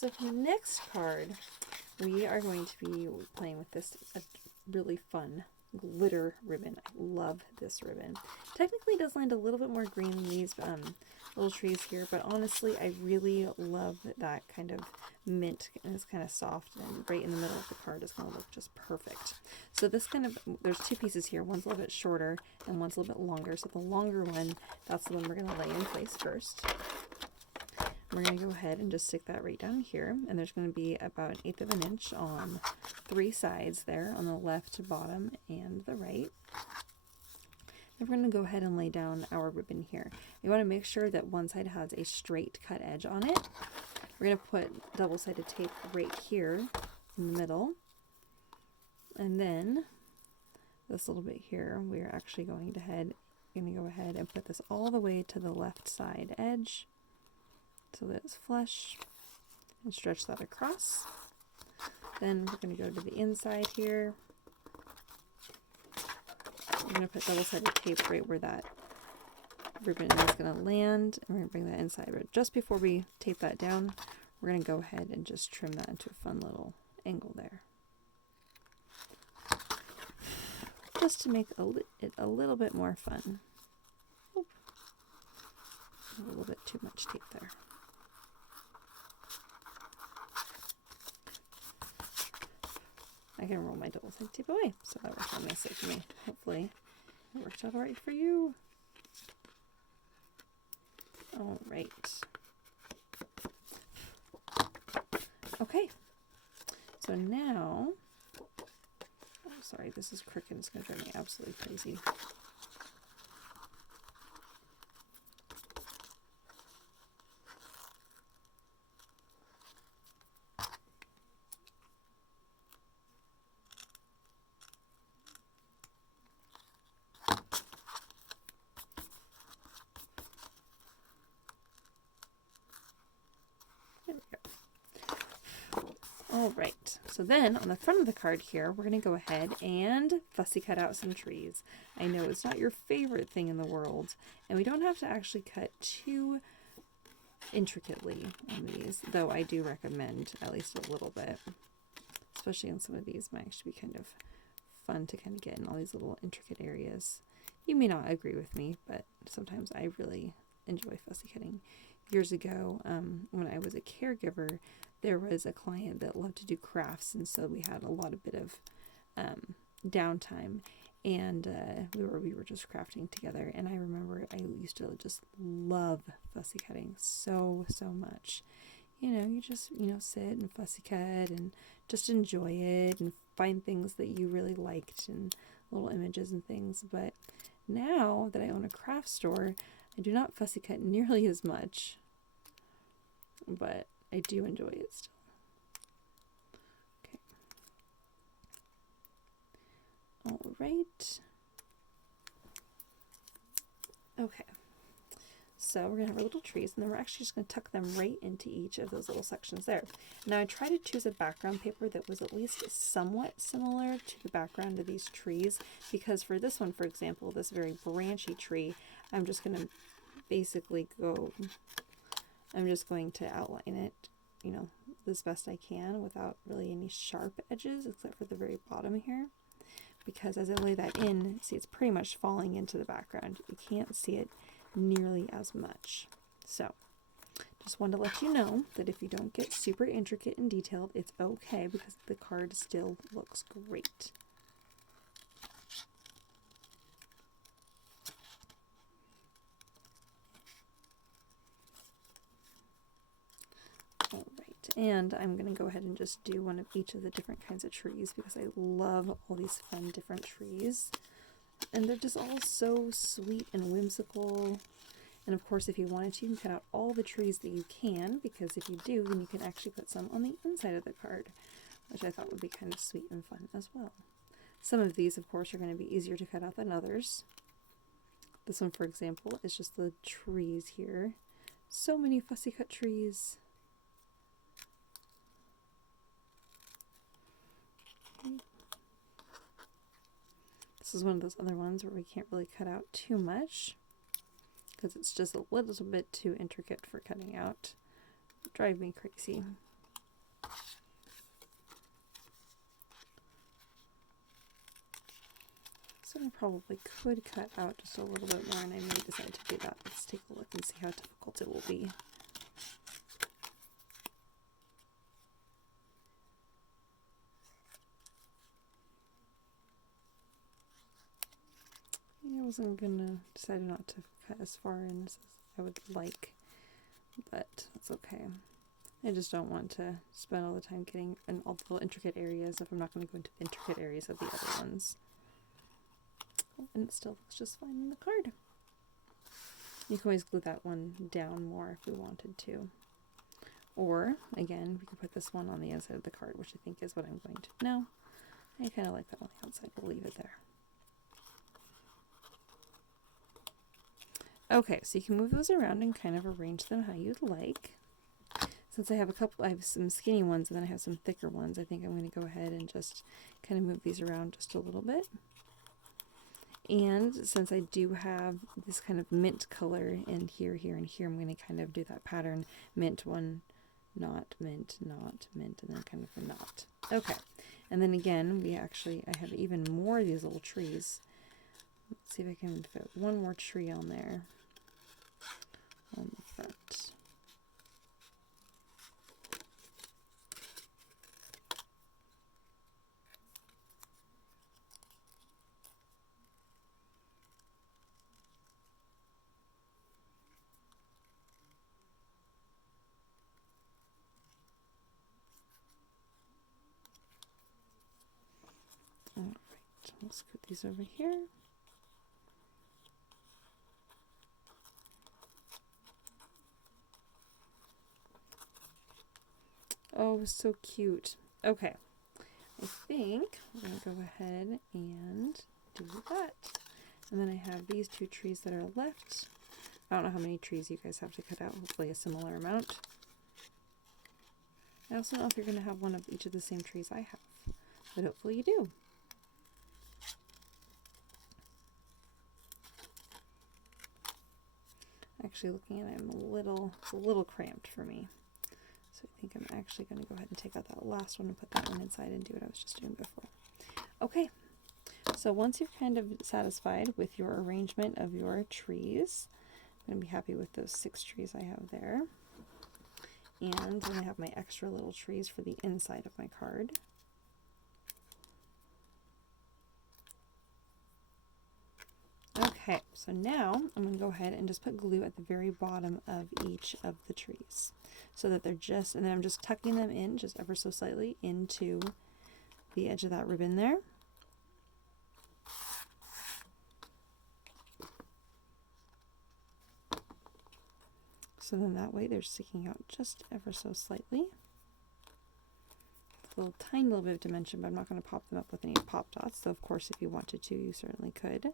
So for the next card, we are going to be playing with this really fun glitter ribbon. I love this ribbon. Technically it does land a little bit more green than these little trees here, but honestly I really love that kind of mint, and it's kind of soft, and right in the middle of the card is going to look just perfect. So this kind of, there's two pieces here. One's a little bit shorter and one's a little bit longer. So the longer one, that's the one we're going to lay in place first. We're going to go ahead and just stick that right down here, and there's going to be about 1/8 of an inch on 3 sides there, on the left, bottom, and the right. Then we're going to go ahead and lay down our ribbon here. You want to make sure that one side has a straight cut edge on it. We're going to put double-sided tape right here in the middle, and then this little bit here, we're actually going to go ahead and put this all the way to the left side edge, so that it's flush, and stretch that across. Then we're going to go to the inside here. We're going to put double-sided tape right where that ribbon is going to land, and we're going to bring that inside. But just before we tape that down, we're going to go ahead and just trim that into a fun little angle there, just to make it a little bit more fun. Oop. A little bit too much tape there. I can roll my double-sided tape away, so that worked out nicely for me. Hopefully it worked out alright for you. Alright. Okay, so now, oh sorry, this is crooked, it's going to drive me absolutely crazy. Alright, so then on the front of the card here, we're going to go ahead and fussy cut out some trees. I know it's not your favorite thing in the world, and we don't have to actually cut too intricately on these, though I do recommend at least a little bit, especially on some of these. Might actually be kind of fun to kind of get in all these little intricate areas. You may not agree with me, but sometimes I really enjoy fussy cutting. Years ago, when I was a caregiver, there was a client that loved to do crafts, and so we had a lot of bit of downtime, and we were just crafting together. And I remember I used to just love fussy cutting so much. You just sit and fussy cut and just enjoy it and find things that you really liked and little images and things. But now that I own a craft store, I do not fussy cut nearly as much, but I do enjoy it still. Okay. All right. Okay. So we're going to have our little trees, and then we're actually just going to tuck them right into each of those little sections there. Now I tried to choose a background paper that was at least somewhat similar to the background of these trees, because for this one, for example, this very branchy tree, I'm just going to outline it, as best I can without really any sharp edges, except for the very bottom here. Because as I lay that in, see, it's pretty much falling into the background. You can't see it nearly as much. So just wanted to let you know that if you don't get super intricate and detailed, it's okay, because the card still looks great. Alright, and I'm going to go ahead and just do one of each of the different kinds of trees, because I love all these fun different trees. And they're just all so sweet and whimsical. And of course, if you wanted to, you can cut out all the trees that you can, because if you do, then you can actually put some on the inside of the card, which I thought would be kind of sweet and fun as well. Some of these, of course, are going to be easier to cut out than others. This one, for example, is just the trees here. So many fussy cut trees. This is one of those other ones where we can't really cut out too much, because it's just a little bit too intricate for cutting out. Drive me crazy. So I probably could cut out just a little bit more, and I may decide to do that. Let's take a look and see how difficult it will be. I wasn't gonna decide not to cut as far in as I would like, but that's okay. I just don't want to spend all the time getting in all the little intricate areas if I'm not going to go into the intricate areas of the other ones. And it still looks just fine in the card. You can always glue that one down more if we wanted to. Or, again, we could put this one on the inside of the card, which I think is what I'm going to. No, I kind of like that on the outside. We'll leave it there. Okay, so you can move those around and kind of arrange them how you'd like. Since I have some skinny ones and then I have some thicker ones, I think I'm going to go ahead and just kind of move these around just a little bit. And since I do have this kind of mint color in here, here, and here, I'm going to kind of do that pattern, mint one, not mint, not mint, and then kind of a knot. Okay, and then again, I have even more of these little trees. Let's see if I can fit one more tree on there on the front. Alright, I'll scoot these over here. Oh, so cute. Okay, I think we're going to go ahead and do that. And then I have these two trees that are left. I don't know how many trees you guys have to cut out, hopefully a similar amount. I also don't know if you're going to have one of each of the same trees I have, but hopefully you do. Actually, looking at it, it's a little cramped for me. So I think I'm actually going to go ahead and take out that last one and put that one inside and do what I was just doing before. Okay, so once you're kind of satisfied with your arrangement of your trees, I'm going to be happy with those 6 trees I have there. And then I have my extra little trees for the inside of my card. Okay, so now I'm going to go ahead and just put glue at the very bottom of each of the trees so that they're just, and then I'm just tucking them in just ever so slightly into the edge of that ribbon there. So then that way they're sticking out just ever so slightly. A little tiny little bit of dimension, but I'm not going to pop them up with any pop dots. So of course, if you wanted to, you certainly could.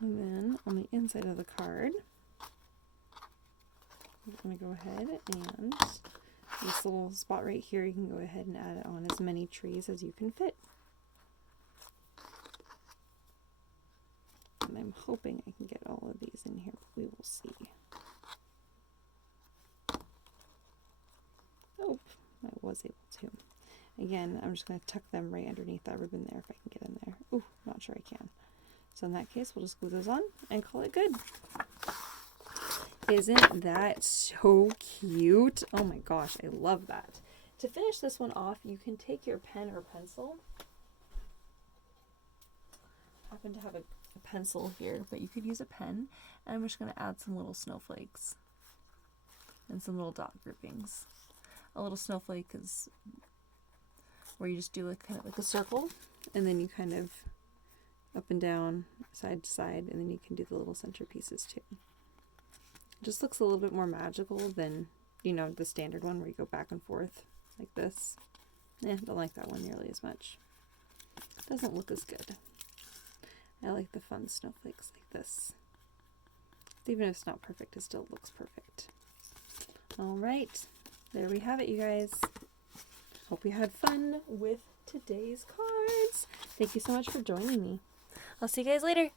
And then on the inside of the card, I'm going to go ahead and this little spot right here, you can go ahead and add on as many trees as you can fit. And I'm hoping I can get all of these in here, but we will see. Oh, I was able to. Again, I'm just going to tuck them right underneath that ribbon there if I can get in there. Ooh, not sure I can. So in that case, we'll just glue those on and call it good. Isn't that so cute? Oh my gosh, I love that. To finish this one off, you can take your pen or pencil. I happen to have a pencil here, but you could use a pen. And I'm just going to add some little snowflakes and some little dot groupings. A little snowflake is where you just do like kind of like a circle, and then you kind of up and down, side to side, and then you can do the little center pieces too. It just looks a little bit more magical than, you know, the standard one where you go back and forth like this. Don't like that one nearly as much. Doesn't look as good. I like the fun snowflakes like this. Even if it's not perfect, it still looks perfect. Alright, there we have it, you guys. Hope you had fun with today's cards. Thank you so much for joining me. I'll see you guys later.